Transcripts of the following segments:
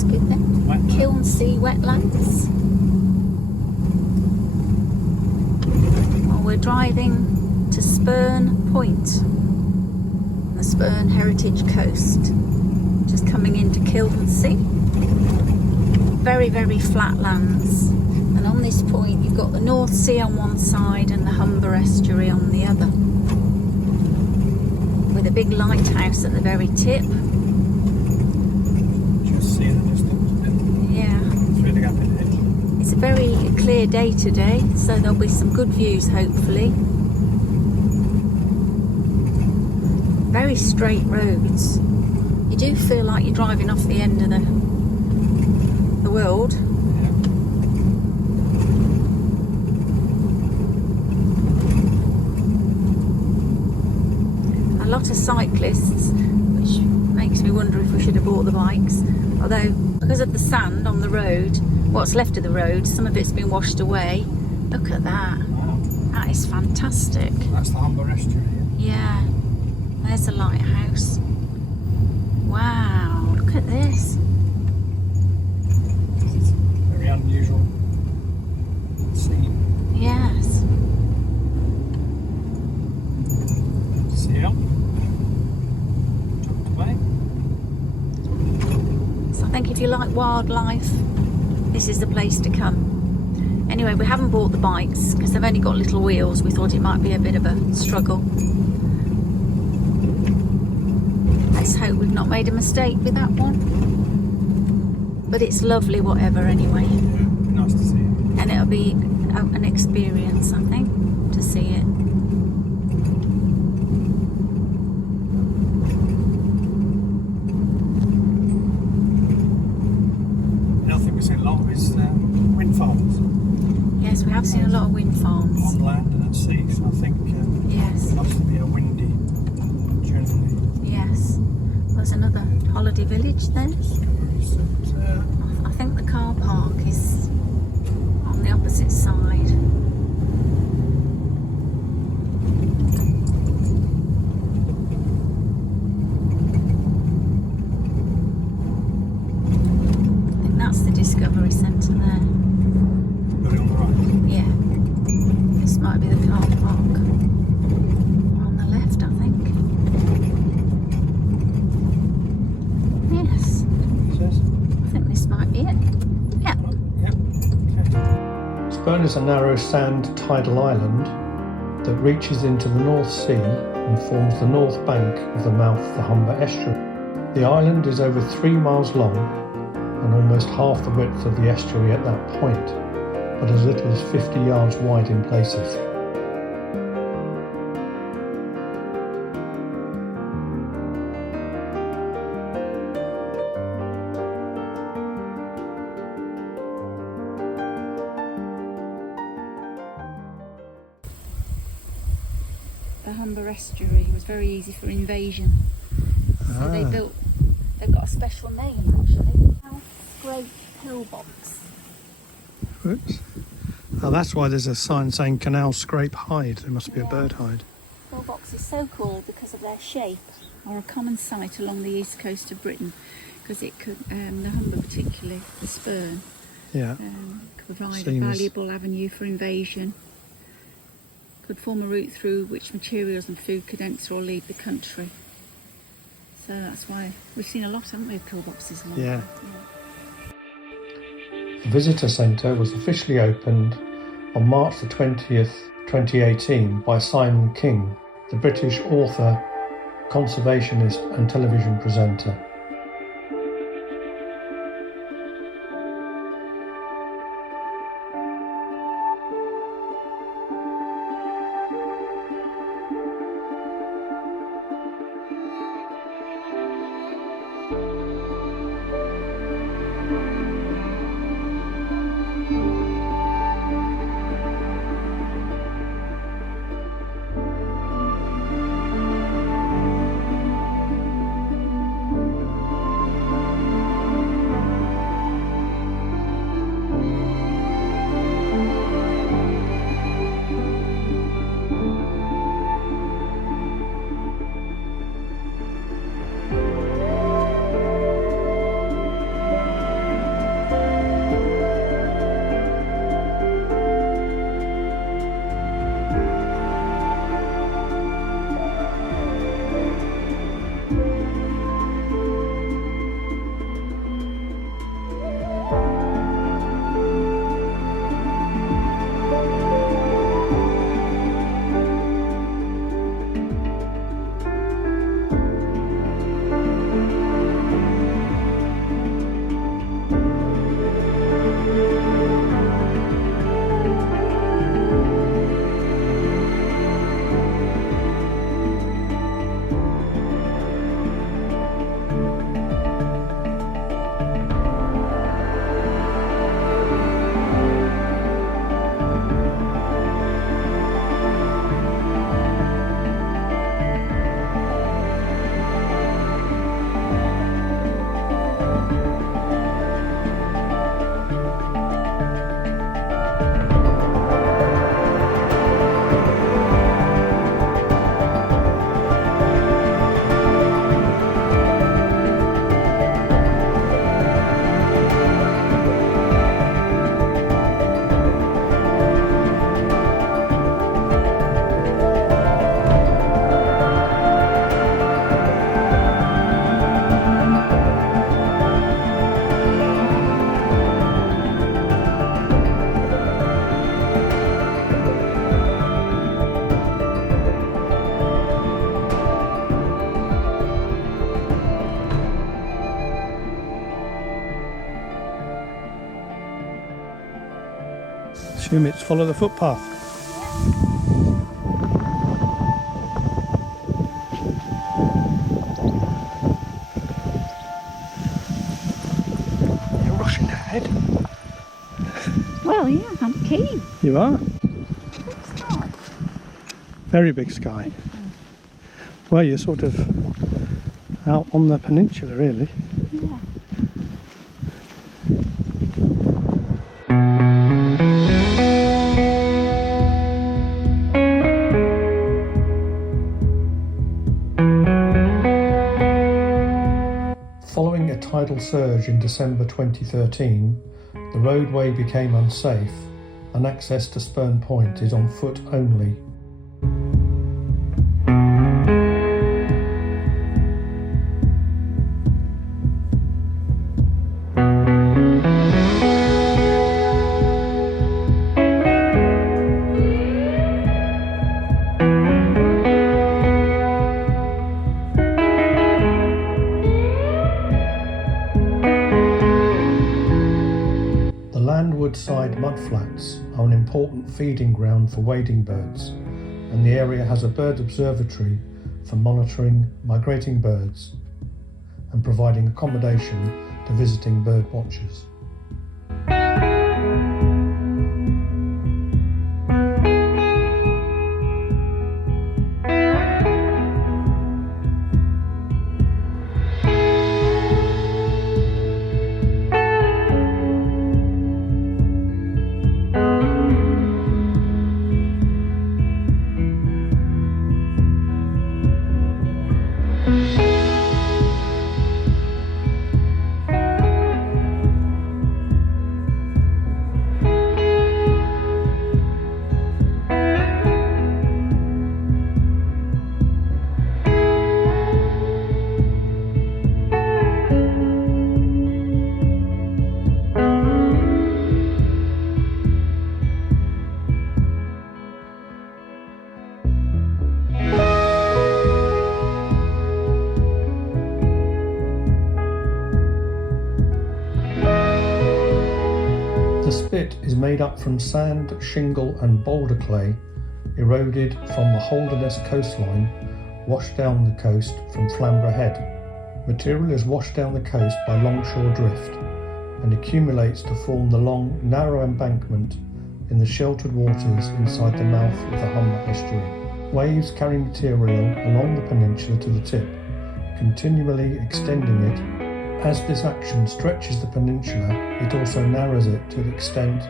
That's good then. Wetland. Kilnsea wetlands. Well, we're driving to Spurn Point, on the Spurn Heritage Coast. Just coming into Kilnsea. Very, very flat lands. And on this point you've got the North Sea on one side and the Humber Estuary on the other. With a big lighthouse at the very tip. Just see the distance. Yeah. Through the gap in the hedge. It's a very clear day today, so there'll be some good views hopefully. Very straight roads. You do feel like you're driving off the end of the world. Yeah. A lot of cyclists, which makes me wonder if we should have bought the bikes. Although, because of the sand on the road, what's left of the road, some of it's been washed away. Look at that. Wow. That is fantastic. That's the Humber Estuary. Yeah, there's a lighthouse. Wow, look at this. It's a very unusual scene. Yes. See ya. Tucked away. So I think if you like wildlife, this is the place to come. Anyway, we haven't bought the bikes because they've only got little wheels. We thought it might be a bit of a struggle. Let's hope we've not made a mistake with that one. But it's lovely whatever anyway. Yeah, nice to see you. And it'll be an experience, I think, to see it. Another thing we've seen a lot of is wind farms. Yes, we have seen a lot of wind farms. On land and at sea, so I think Yes, it must be a windy journey. yes. There's another holiday village there. Discoveries. I think the car park is on the opposite side. I think that's the Discovery Centre there. Got it on the right. Yeah. This might be the car park. On the left, I think. Yes. Says. I think this might be it. Yeah. Yep. Okay. Spurn is a narrow sand tidal island that reaches into the North Sea and forms the north bank of the mouth of the Humber Estuary. The island is over 3 miles long and almost half the width of the estuary at that point, but as little as 50 yards wide in places. The Humber Estuary was very easy for invasion. So they've got a special name actually. Great pillbox. Oops. Oh, that's why there's a sign saying Canal Scrape Hide. There must be a Yeah. bird hide. Pillbox is so called because of their shape, or a common sight along the east coast of Britain, because it could, the Humber particularly, the Spurn, Yeah. could provide a Seems- valuable avenue for invasion. Could form a route through which materials and food could enter or leave the country. So that's why we've seen a lot, haven't we, of pillboxes along Yeah. there? The visitor centre was officially opened on March the 20th, 2018 by Simon King, the British author, conservationist and television presenter. assume it's follow the footpath. You're rushing ahead. Well, yeah, I'm keen. You are? Big sky. Very big sky. Well, you're sort of out on the peninsula, really. Yeah. Following a tidal surge in December 2013, the roadway became unsafe and access to Spurn Point is on foot only. Side mudflats are an important feeding ground for wading birds, and the area has a bird observatory for monitoring migrating birds and providing accommodation to visiting bird watchers. The spit is made up from sand, shingle and boulder clay eroded from the Holderness coastline, washed down the coast from Spurn Head. Material is washed down the coast by longshore drift and accumulates to form the long, narrow embankment in the sheltered waters inside the mouth of the Humber estuary. Waves carry material along the peninsula to the tip, continually extending it. As this action stretches the peninsula, it also narrows it to the extent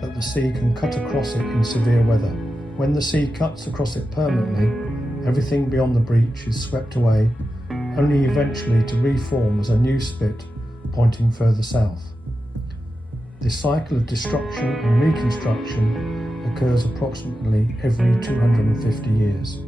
that the sea can cut across it in severe weather. When the sea cuts across it permanently, everything beyond the breach is swept away, only eventually to reform as a new spit pointing further south. This cycle of destruction and reconstruction occurs approximately every 250 years.